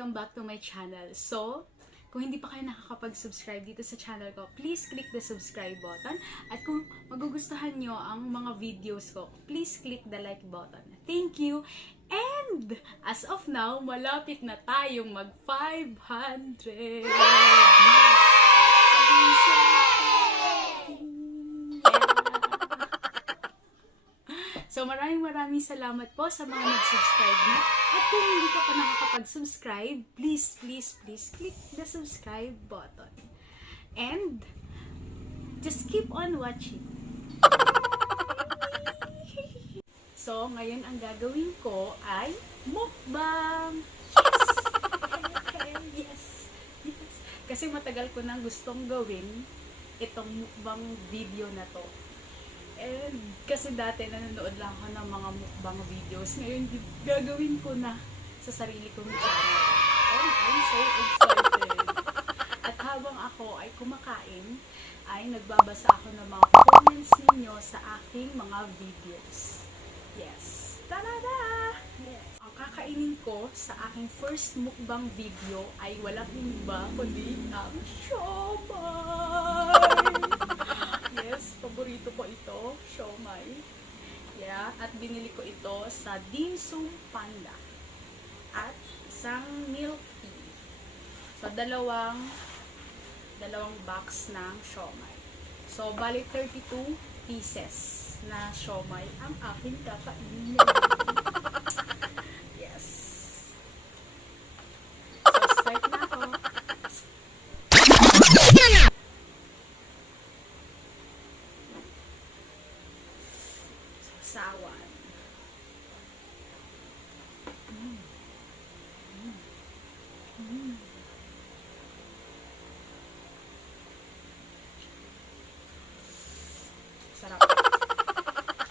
welcome back to my channel. So, kung hindi pa kayo nakakapag-subscribe dito sa channel ko, please click the subscribe button. At kung magugustuhan nyo ang mga videos ko, please click the like button. Thank you! And, as of now, malapit na tayong mag 500! So, maraming salamat po sa mga nag-subscribe na. At kung hindi ka pa nakakapag-subscribe, please click the subscribe button. And, just keep on watching. So, ngayon ang gagawin ko ay mukbang! Yes! Yes! Kasi matagal ko nang gustong gawin itong mukbang video na to. And kasi dati nanonood lang ako ng mga mukbang videos. Ngayon, gagawin ko na sa sarili kong channel. And I'm so excited. At habang ako ay kumakain, ay nagbabasa ako ng mga comments ninyo sa aking mga videos. Yes! Ta-da! Yes! Ang kakainin ko sa aking first mukbang video ay walang iba kundi ang siomai! Yes, paborito ko ito, siomai. Yeah, at binili ko ito sa Dim Sum Panda. At isang milk tea. So, dalawang box ng siomai. So, bali 32 pieces na siomai ang aking kakainin. Yes. So, start na ako. Sawan. Sarap.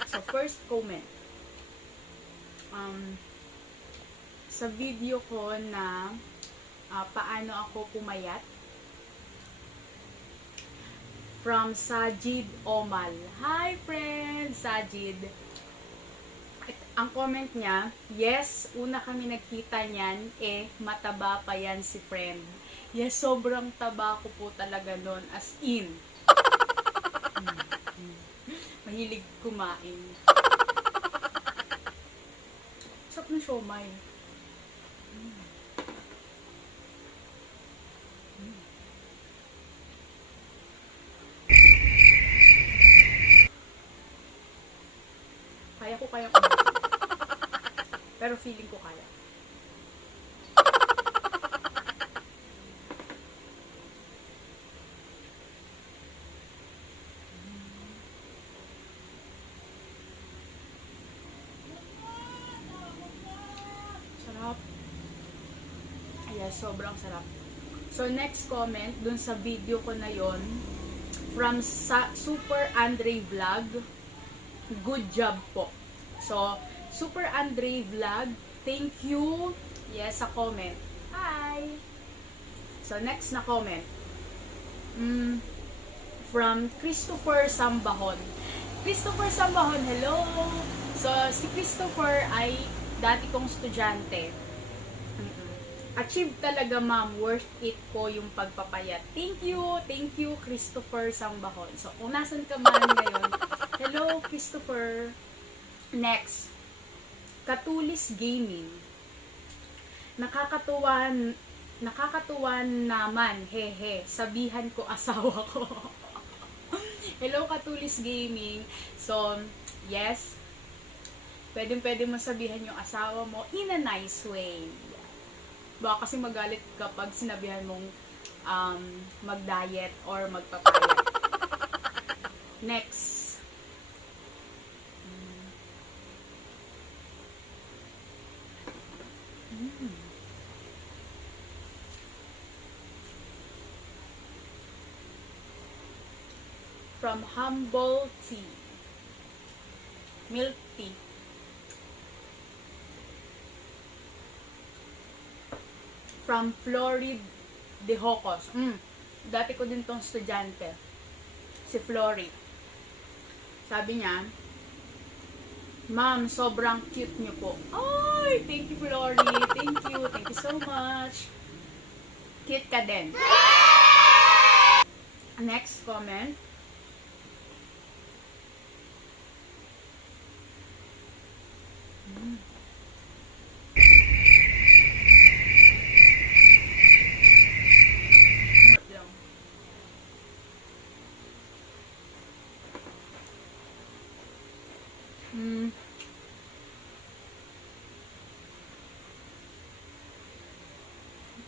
So, first comment. Sa video ko na paano ako pumayat, from Sajid Omal. Hi friends! Sajid. Ang comment niya, yes, una kami nagkita niyan, mataba pa yan si friend. Yes, sobrang taba ko po talaga nun, as in. Mahilig kumain. Sarap ng siomai. Kaya ko kayang umasin. Pero feeling ko kaya. Sarap. Yes, sobrang sarap. So, next comment dun sa video ko na yon from Super Andre Vlog. Good job po. So, Super Andre Vlog, thank you. Yes, sa comment. Hi! So, next na comment. From Christopher Sambahon. Christopher Sambahon, hello! So, si Christopher ay dati kong estudyante. Achieve talaga, ma'am. Worth it po yung pagpapayat. Thank you, Christopher Sambahon. So, kung nasan ka man ngayon, hello, Christopher. Next, Katulis Gaming. Nakakatuwa naman, hehe. Sabihan ko asawa ko. Hello, Katulis Gaming. So, yes, pwede mo sabihan yung asawa mo in a nice way. Baka kasi magalit kapag sinabihan mong mag-diet or magpapayat. Next. From Humble Tea. Milk tea. From Florid de Hocos. Dati ko din tong estudyante. Si Florid. Sabi niya, Ma'am, sobrang cute niyo po. Ay, thank you, Flory. Thank you. Thank you so much. Cute ka din. Next comment.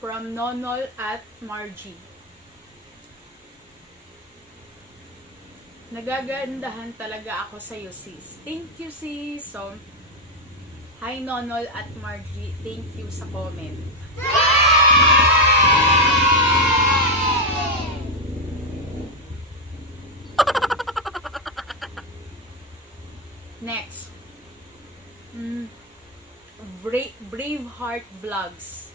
From Nonol at Margie. Nagagandahan talaga ako sa iyo, sis. Thank you, sis. So, hi Nonol at Margie. Thank you sa comment. Next. Braveheart Vlogs.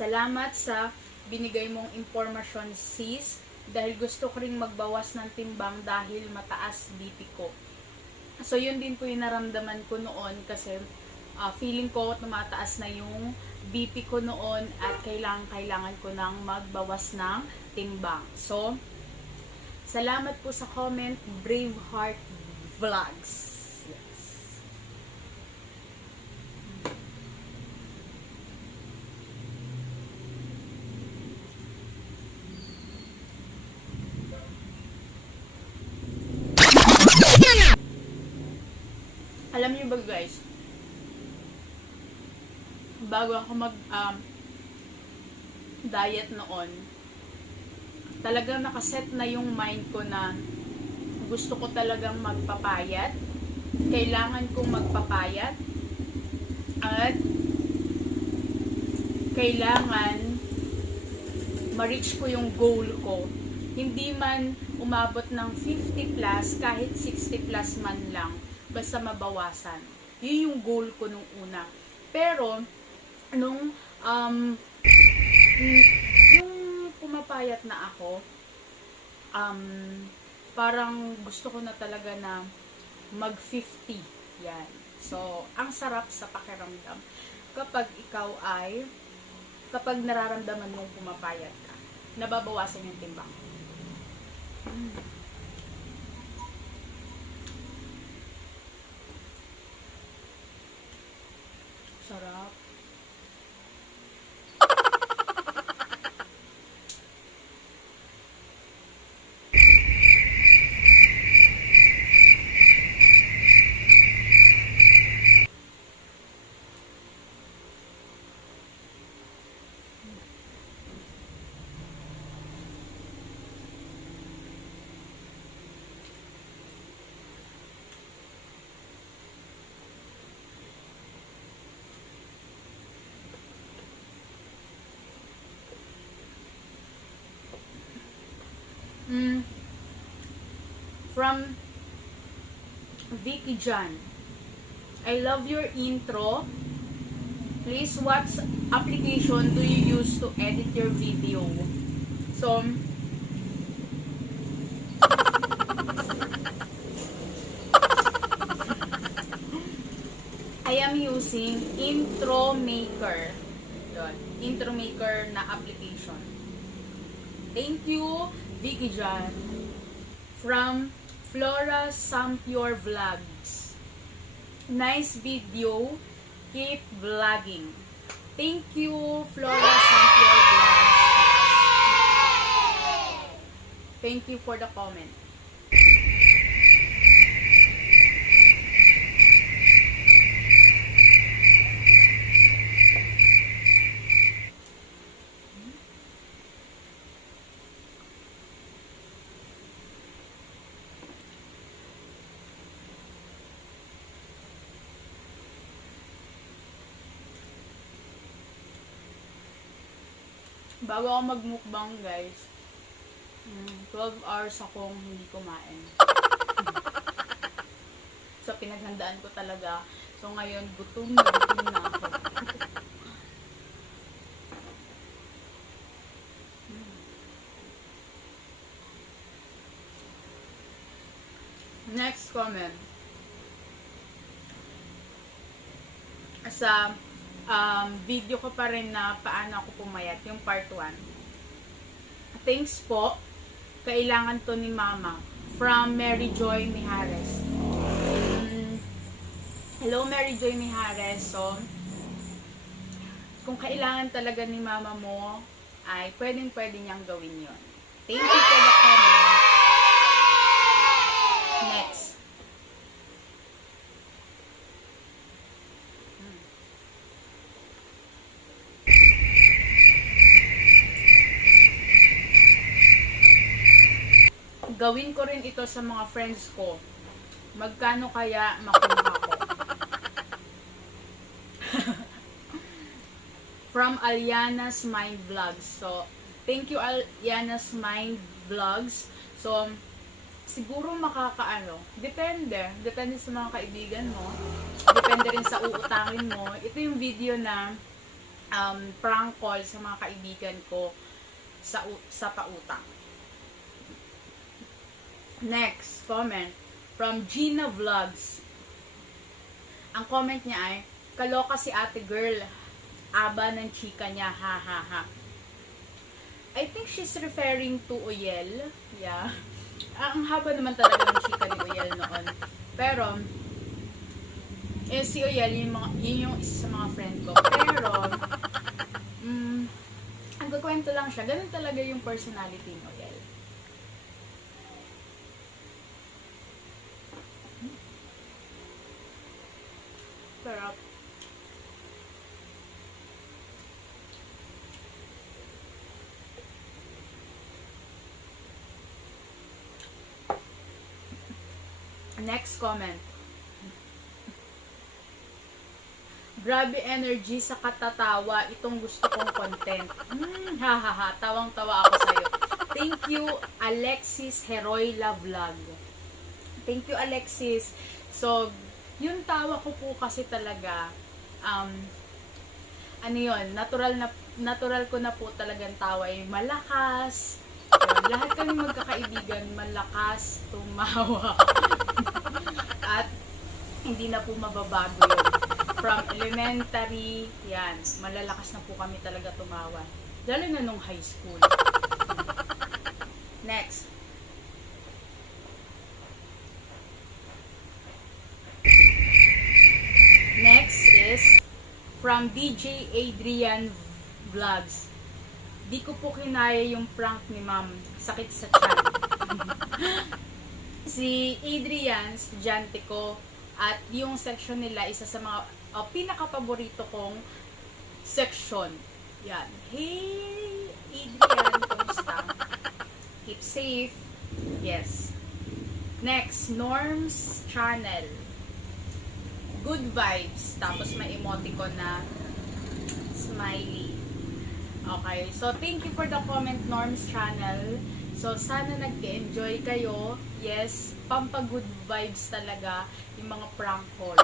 Salamat sa binigay mong impormasyon, sis. Dahil gusto ko ring magbawas ng timbang dahil mataas BP ko. So, yun din po yung naramdaman ko noon kasi feeling ko tumataas na yung BP ko noon at kailangan ko nang magbawas ng timbang. So, salamat po sa comment, Braveheart Vlogs. Alam niyo ba guys, bago ako diet noon, talagang nakaset na yung mind ko na gusto ko talagang magpapayat, kailangan kong magpapayat, at kailangan ma-reach ko yung goal ko. Hindi man umabot ng 50 plus, kahit 60 plus man lang, basta mabawasan. Yun yung goal ko nung una. Pero, nung yung pumapayat na ako, parang gusto ko na talaga na mag 50. Yan. So, ang sarap sa pakiramdam. Kapag nararamdaman mong pumapayat ka, nababawasan yung timbang. Sarap. From Vicky Jan. I love your intro. Please, what application do you use to edit your video? So, I am using Intro Maker. Intro Maker na application. Thank you, Vicky Jan. From Flora Sampior Vlogs. Nice video. Keep vlogging. Thank you, Flora Sampior Vlogs. Thank you for the comment. Bago ako magmukbang guys, 12 hours akong hindi kumain. So, pinaghandaan ko talaga. So, ngayon, gutom na ako. Next comment. sa video ko pa rin na paano ako pumayat, yung part 1. Thanks po. Kailangan to ni Mama. From Mary Joy Mijares. Hello Mary Joy Mijares. So, kung kailangan talaga ni Mama mo, ay pwede niyang gawin yon. Thank you for the comment. Next. Gawin ko rin ito sa mga friends ko. Magkano kaya makuha ko? From Aliana's Mind Vlogs. So, thank you Aliana's Mind Vlogs. So, siguro makakaano. Depende. Depende sa mga kaibigan mo. Depende rin sa uutangin mo. Ito yung video na prank call sa mga kaibigan ko sa pautang. Next comment from Gina Vlogs. Ang comment niya ay, kaloka si ate girl, aba ng chika niya, ha ha ha. I think she's referring to Uyel. Yeah. Ang haba naman talaga ng chika ni Uyel noon. Pero, si Uyel, yun yung isa sa mga friend ko. Pero, ang kukwento lang siya, ganun talaga yung personality ni Uyel. Sarap. Next comment. Grabe energy sa katatawa. Itong gusto kong content. Hahaha. Tawang-tawa ako sa'yo. Thank you, Alexis Heroyla Vlog. Thank you, Alexis. So, yung tawa ko po kasi talaga, ano yun, natural ko na po talagang tawa. Yung malakas. Lahat kami magkakaibigan, malakas tumawa. At hindi na po mababago yun. From elementary, yan, malalakas na po kami talaga tumawa. Lalo na nung high school. Next. Next is from DJ Adrian Vlogs. Di ko po kinaya yung prank ni Ma'am. Sakit sa tiyan. Si Adrian, estudyante ko, at yung section nila, isa sa mga pinaka-paborito kong section. Yan. Hey, Adrian, kamusta? Keep safe. Yes. Next, Norm's Channel. Good vibes. Tapos may emoticon na smiley. Okay. So, thank you for the comment, Norm's Channel. So, sana nag-enjoy kayo. Yes, pampa-good vibes talaga yung mga prank call.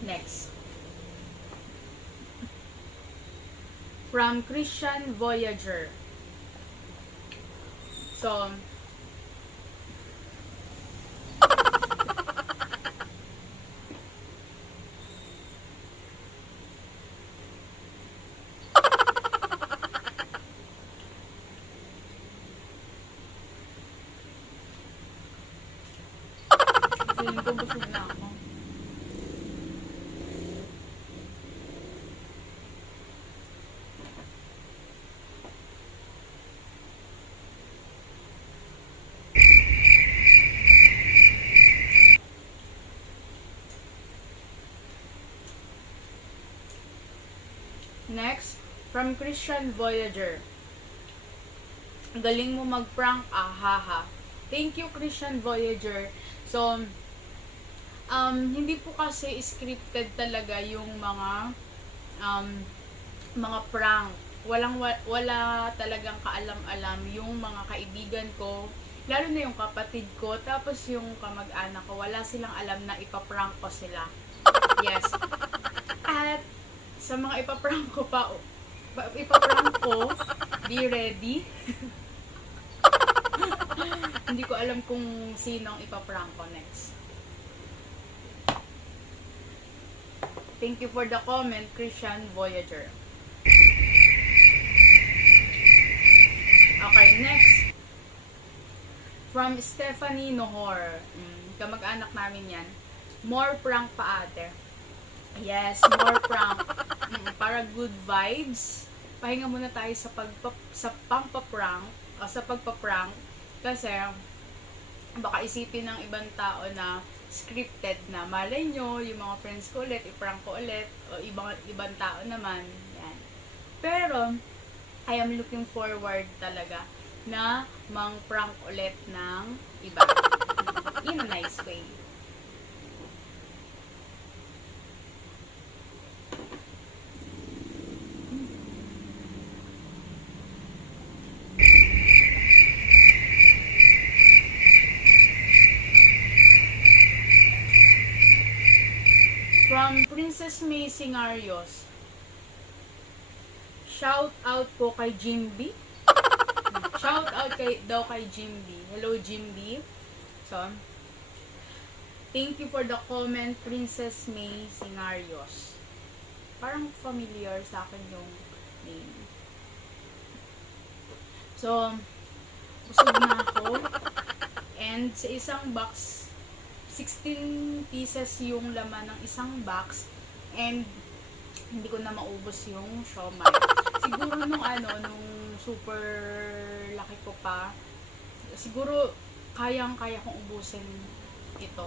Next. From Christian Voyager. So, feeling ko busog na ako. Next, from Christian Voyager. Galing mo mag-prank, ahaha. Thank you, Christian Voyager. So, hindi po kasi scripted talaga yung mga prank. wala talagang kaalam-alam yung mga kaibigan ko, lalo na yung kapatid ko, tapos yung kamag-anak ko, wala silang alam na ipaprank ko sila. Yes. At sa mga ipaprank ko, be ready. Hindi ko alam kung sino ang ipaprank ko next. Thank you for the comment, Christian Voyager. Okay, next. From Stephanie Nohor. Kamag-anak namin yan. More prank pa, ate. Yes, more prank. Para good vibes. Pahinga muna tayo sa pagpaprank o sa pagpaprank. Kasi, baka isipin ng ibang tao na scripted na. Malay nyo, yung mga friends ko ulit, iprank ko ulit, o ibang tao naman. Yan. Pero, I am looking forward talaga na mang-prank ulit ng iba. In a nice way. From Princess May Singarios. Shout out po kay Jimby. Shout out daw kay Jimby. Hello Jimby. So, thank you for the comment, Princess May Singarios. Parang familiar sa akin yung name. So, busog na ako. And sa isang box, 16 pieces yung laman ng isang box. And hindi ko na maubos yung siomai. Siguro nung super laki ko pa, siguro kayang-kaya kong ubusin ito.